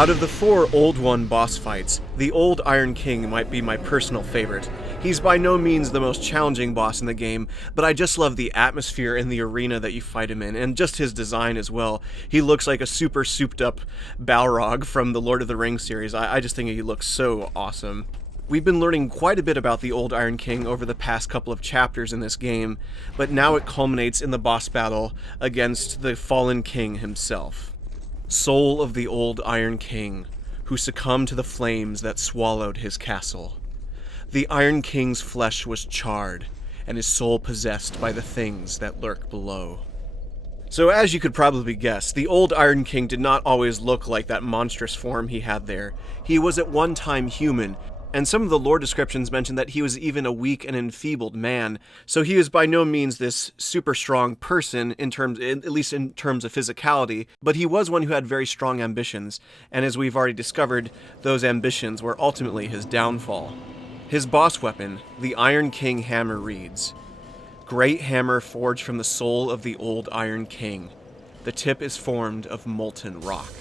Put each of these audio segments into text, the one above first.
Out of the 4 Old One boss fights, the Old Iron King might be my personal favorite. He's by no means the most challenging boss in the game, but I just love the atmosphere in the arena that you fight him in, and just his design as well. He looks like a super souped up Balrog from the Lord of the Rings series. I just think he looks so awesome. We've been learning quite a bit about the Old Iron King over the past couple of chapters in this game, but now it culminates in the boss battle against the fallen king himself. Soul of the Old Iron King, who succumbed to the flames that swallowed his castle. The Iron King's flesh was charred, and his soul possessed by the things that lurk below. So as you could probably guess, the Old Iron King did not always look like that monstrous form he had there. He was at one time human, and some of the lore descriptions mention that he was even a weak and enfeebled man, so he was by no means this super strong person at least in terms of physicality, but he was one who had very strong ambitions, and as we've already discovered, those ambitions were ultimately his downfall. His boss weapon, the Iron King hammer, reads, "Great hammer forged from the soul of the Old Iron King. The tip is formed of molten rock.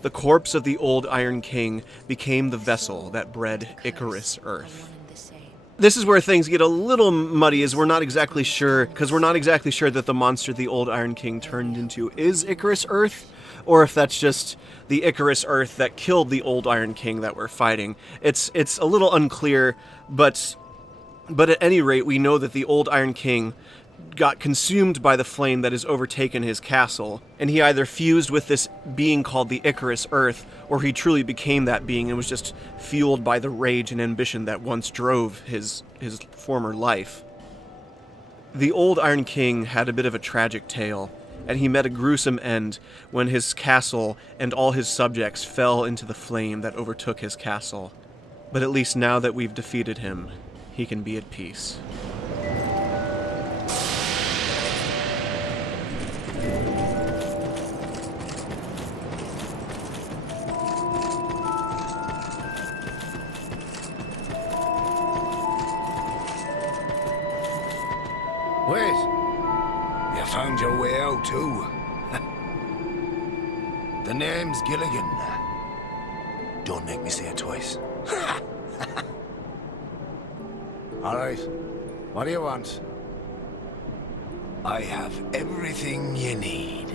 The corpse of the Old Iron King became the vessel that bred Icarus Earth." This is where things get a little muddy, as we're not exactly sure that the monster the Old Iron King turned into is Icarus Earth, or if that's just the Icarus Earth that killed the Old Iron King that we're fighting. It's a little unclear, but at any rate, we know that the Old Iron King got consumed by the flame that has overtaken his castle, and he either fused with this being called the Icarus Earth, or he truly became that being and was just fueled by the rage and ambition that once drove his former life. The Old Iron King had a bit of a tragic tale, and he met a gruesome end when his castle and all his subjects fell into the flame that overtook his castle. But at least now that we've defeated him, he can be at peace. Wait, you found your way out too. The name's Gilligan. Don't make me say it twice. All right, what do you want? I have everything you need.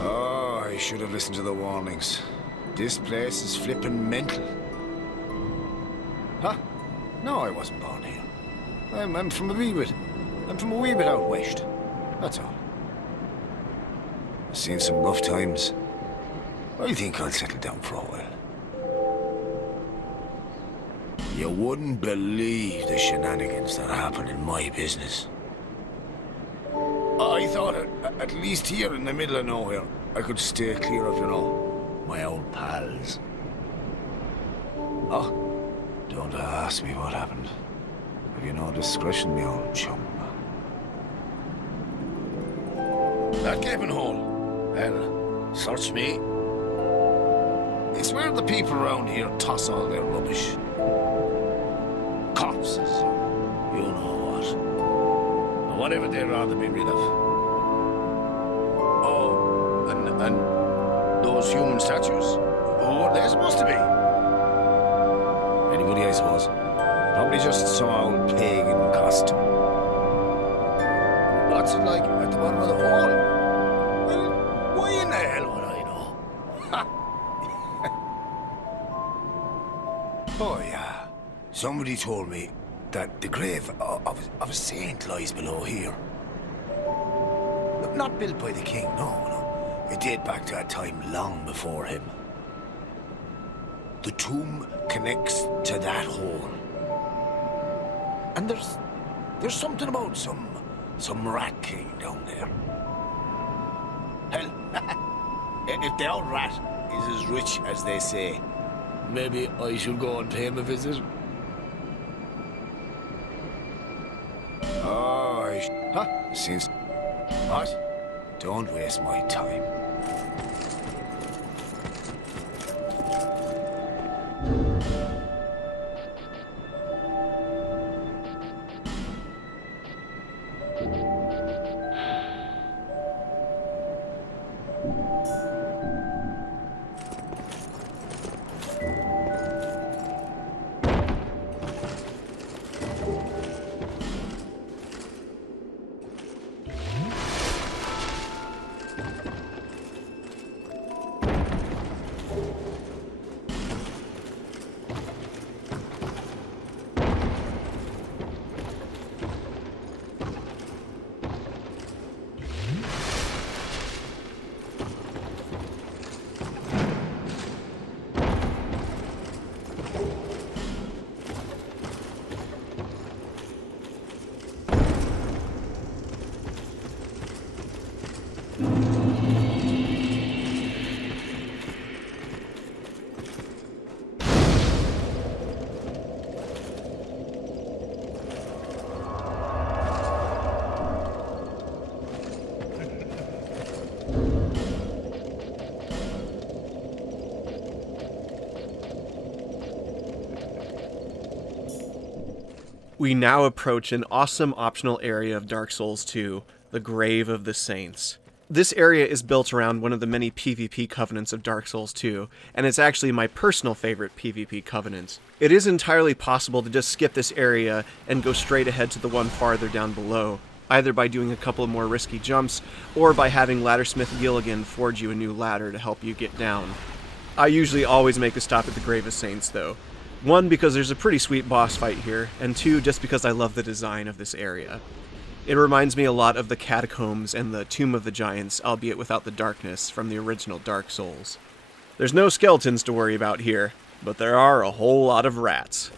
Oh, I should have listened to the warnings. This place is flippin' mental. Huh? No, I wasn't born here. I'm from a wee bit out west. That's all. I've seen some rough times. I think I'll settle down for a while. You wouldn't believe the shenanigans that happen in my business. I thought at least here in the middle of nowhere, I could stay clear of, my old pals. Oh, don't ask me what happened. Have you no discretion, me old chum? That gaping hole. Well, search me. It's where the people around here toss all their rubbish. Corpses, you know what. Or whatever they'd rather be rid of. Oh, and those human statues. Who are they supposed to be? Anybody, I suppose. Probably just some old pagan costume. What's it like at the bottom of the hole? Well, why in the hell would I know? Oh, yeah. Somebody told me that the grave of a saint lies below here. Not built by the king, no. It dated back to a time long before him. The tomb connects to that hole. And there's something about some rat king down there. Hell, if the old rat is as rich as they say, maybe I should go and pay him a visit. Oh, huh? Seems... What? Don't waste my time. We now approach an awesome optional area of Dark Souls 2, the Grave of the Saints. This area is built around one of the many PvP covenants of Dark Souls 2, and it's actually my personal favorite PvP covenant. It is entirely possible to just skip this area and go straight ahead to the one farther down below, either by doing a couple of more risky jumps, or by having Laddersmith Gilligan forge you a new ladder to help you get down. I usually always make a stop at the Grave of Saints, though. 1, because there's a pretty sweet boss fight here, and 2, just because I love the design of this area. It reminds me a lot of the Catacombs and the Tomb of the Giants, albeit without the darkness from the original Dark Souls. There's no skeletons to worry about here, but there are a whole lot of rats.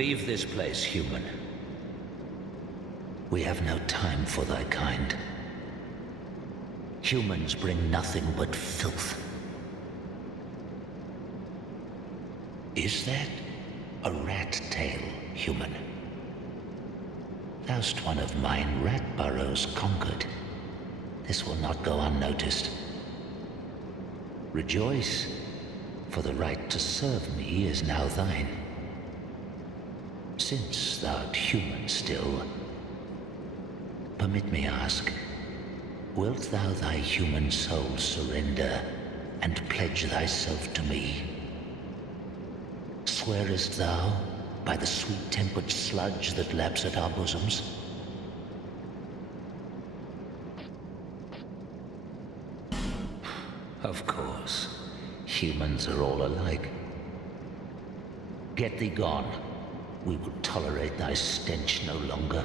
Leave this place, human. We have no time for thy kind. Humans bring nothing but filth. Is that a rat tail, human? Thou'st one of mine rat burrows conquered. This will not go unnoticed. Rejoice, for the right to serve me is now thine. Since thou'rt human still, permit me ask, wilt thou thy human soul surrender and pledge thyself to me? Swearest thou by the sweet-tempered sludge that laps at our bosoms? Of course. Humans are all alike. Get thee gone. We will tolerate thy stench no longer.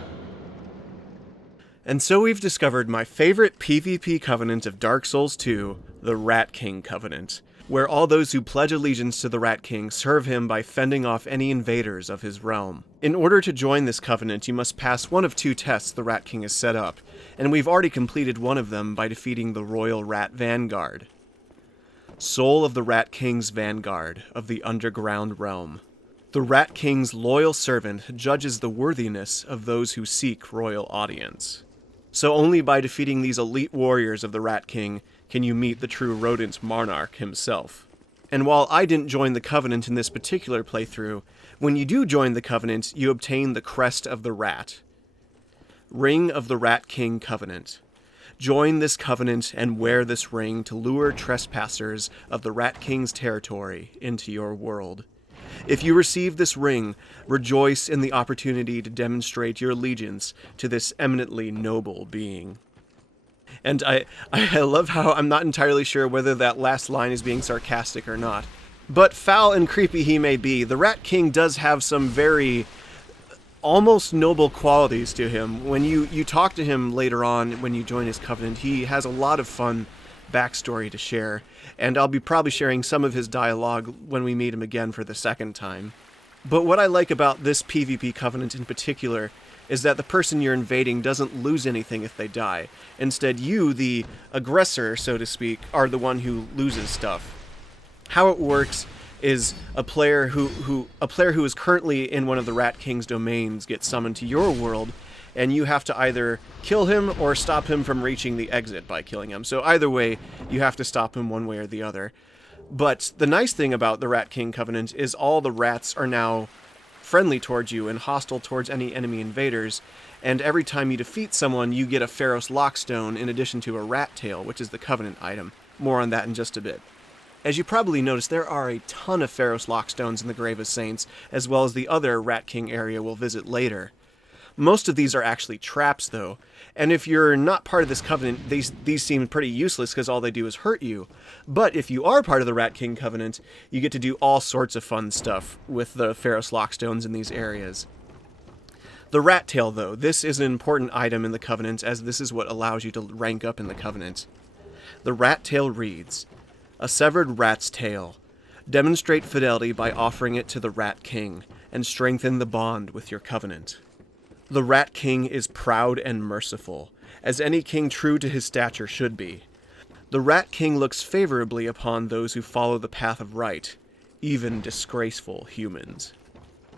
And so we've discovered my favorite PvP covenant of Dark Souls 2, the Rat King Covenant, where all those who pledge allegiance to the Rat King serve him by fending off any invaders of his realm. In order to join this covenant, you must pass one of 2 tests the Rat King has set up, and we've already completed one of them by defeating the Royal Rat Vanguard. Soul of the Rat King's Vanguard of the Underground Realm. The Rat King's loyal servant judges the worthiness of those who seek royal audience. So only by defeating these elite warriors of the Rat King can you meet the true rodent monarch himself. And while I didn't join the Covenant in this particular playthrough, when you do join the Covenant, you obtain the Crest of the Rat. Ring of the Rat King Covenant. Join this covenant and wear this ring to lure trespassers of the Rat King's territory into your world. If you receive this ring, rejoice in the opportunity to demonstrate your allegiance to this eminently noble being. And I love how I'm not entirely sure whether that last line is being sarcastic or not. But foul and creepy he may be, the Rat King does have some very almost noble qualities to him. When you talk to him later on, when you join his covenant, he has a lot of fun backstory to share, and I'll be probably sharing some of his dialogue when we meet him again for the second time. But what I like about this PvP covenant in particular is that the person you're invading doesn't lose anything if they die. Instead, you, the aggressor, so to speak, are the one who loses stuff. How it works is a player who is currently in one of the Rat King's domains gets summoned to your world, and you have to either kill him or stop him from reaching the exit by killing him. So either way, you have to stop him one way or the other. But the nice thing about the Rat King Covenant is all the rats are now friendly towards you and hostile towards any enemy invaders, and every time you defeat someone, you get a Pharos Lockstone in addition to a Rat Tail, which is the Covenant item. More on that in just a bit. As you probably noticed, there are a ton of Pharos Lockstones in the Grave of Saints, as well as the other Rat King area we'll visit later. Most of these are actually traps, though, and if you're not part of this covenant, these seem pretty useless because all they do is hurt you. But if you are part of the Rat King Covenant, you get to do all sorts of fun stuff with the Pharos Lockstones in these areas. The Rat Tail, though, this is an important item in the Covenant, as this is what allows you to rank up in the Covenant. The Rat Tail reads, "A severed rat's tail. Demonstrate fidelity by offering it to the Rat King, and strengthen the bond with your covenant." The Rat King is proud and merciful, as any king true to his stature should be. The Rat King looks favorably upon those who follow the path of right, even disgraceful humans.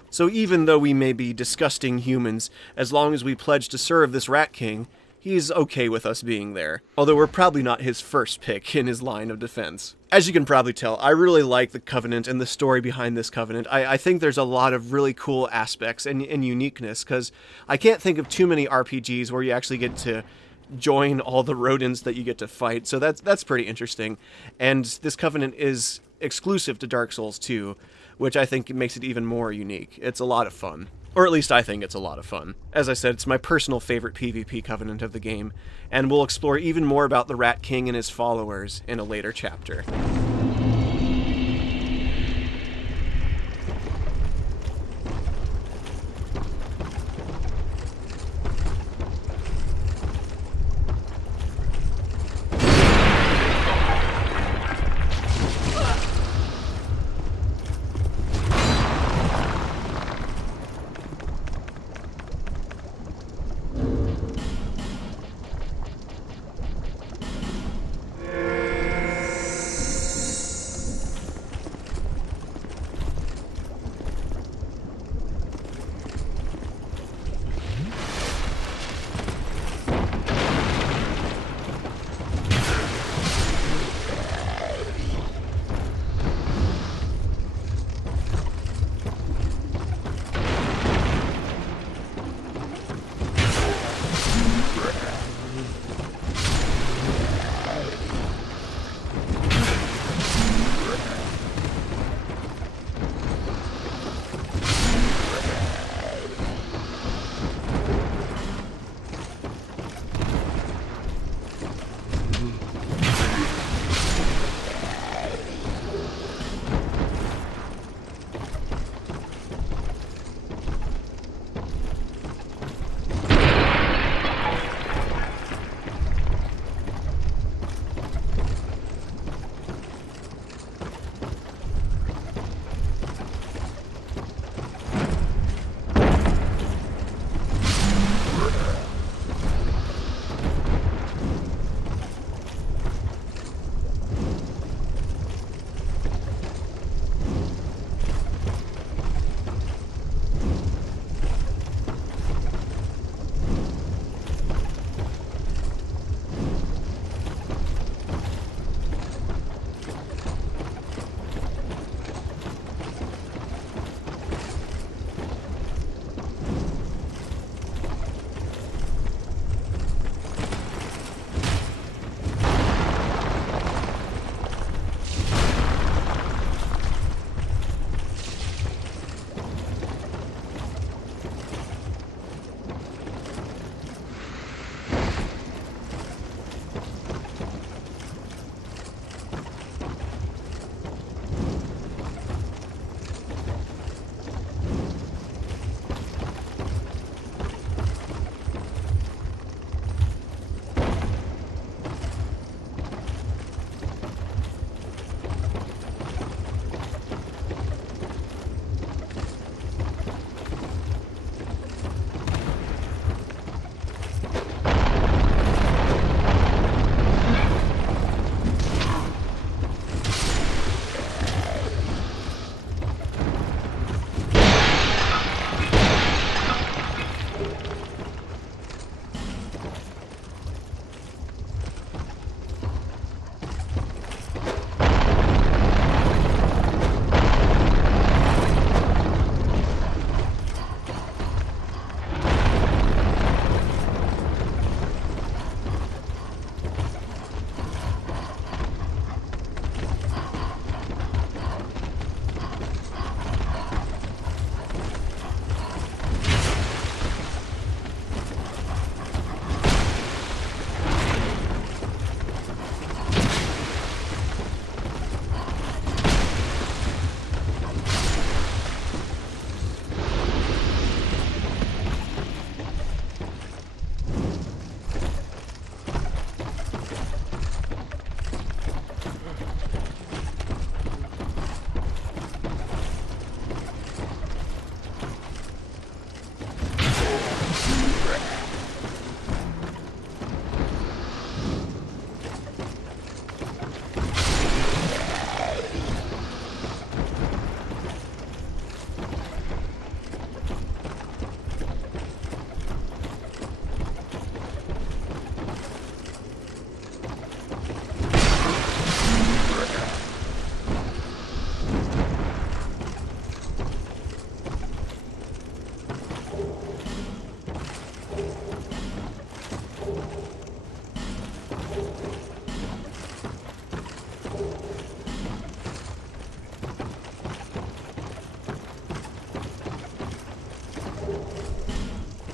So even though we may be disgusting humans, as long as we pledge to serve this Rat King, he's okay with us being there, although we're probably not his first pick in his line of defense. As you can probably tell, I really like the Covenant and the story behind this Covenant. I think there's a lot of really cool aspects and uniqueness, because I can't think of too many RPGs where you actually get to join all the rodents that you get to fight, so that's pretty interesting. And this Covenant is exclusive to Dark Souls 2, which I think makes it even more unique. It's a lot of fun. Or at least I think it's a lot of fun. As I said, it's my personal favorite PvP covenant of the game, and we'll explore even more about the Rat King and his followers in a later chapter.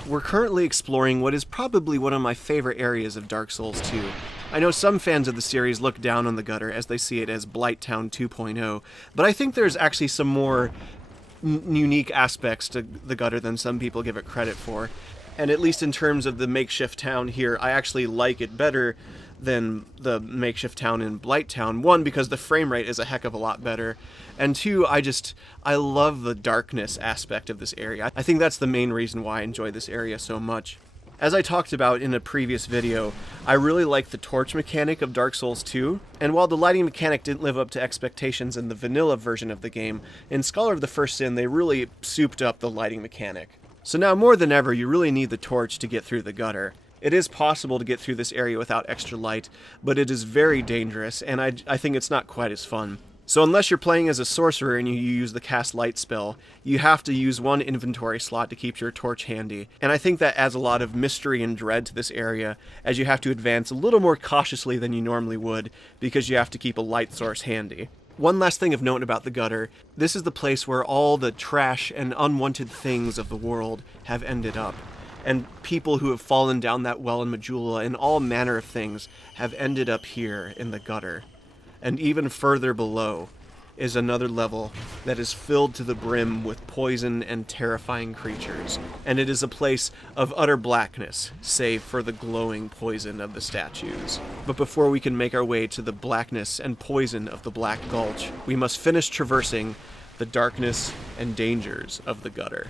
We're currently exploring what is probably one of my favorite areas of Dark Souls 2. I know some fans of the series look down on the gutter as they see it as Blighttown 2.0, but I think there's actually some more unique aspects to the gutter than some people give it credit for. And at least in terms of the makeshift town here, I actually like it better than the makeshift town in Blighttown. One, because the frame rate is a heck of a lot better, and two, I love the darkness aspect of this area. I think that's the main reason why I enjoy this area so much. As I talked about in a previous video, I really like the torch mechanic of Dark Souls 2, and while the lighting mechanic didn't live up to expectations in the vanilla version of the game, in Scholar of the First Sin they really souped up the lighting mechanic. So now more than ever, you really need the torch to get through the gutter. It is possible to get through this area without extra light, but it is very dangerous, and I think it's not quite as fun. So unless you're playing as a sorcerer and you use the cast light spell, you have to use one inventory slot to keep your torch handy. And I think that adds a lot of mystery and dread to this area, as you have to advance a little more cautiously than you normally would, because you have to keep a light source handy. One last thing of note about the gutter, this is the place where all the trash and unwanted things of the world have ended up. And people who have fallen down that well in Majula and all manner of things have ended up here in the gutter. And even further below is another level that is filled to the brim with poison and terrifying creatures. And it is a place of utter blackness, save for the glowing poison of the statues. But before we can make our way to the blackness and poison of the Black Gulch, we must finish traversing the darkness and dangers of the gutter.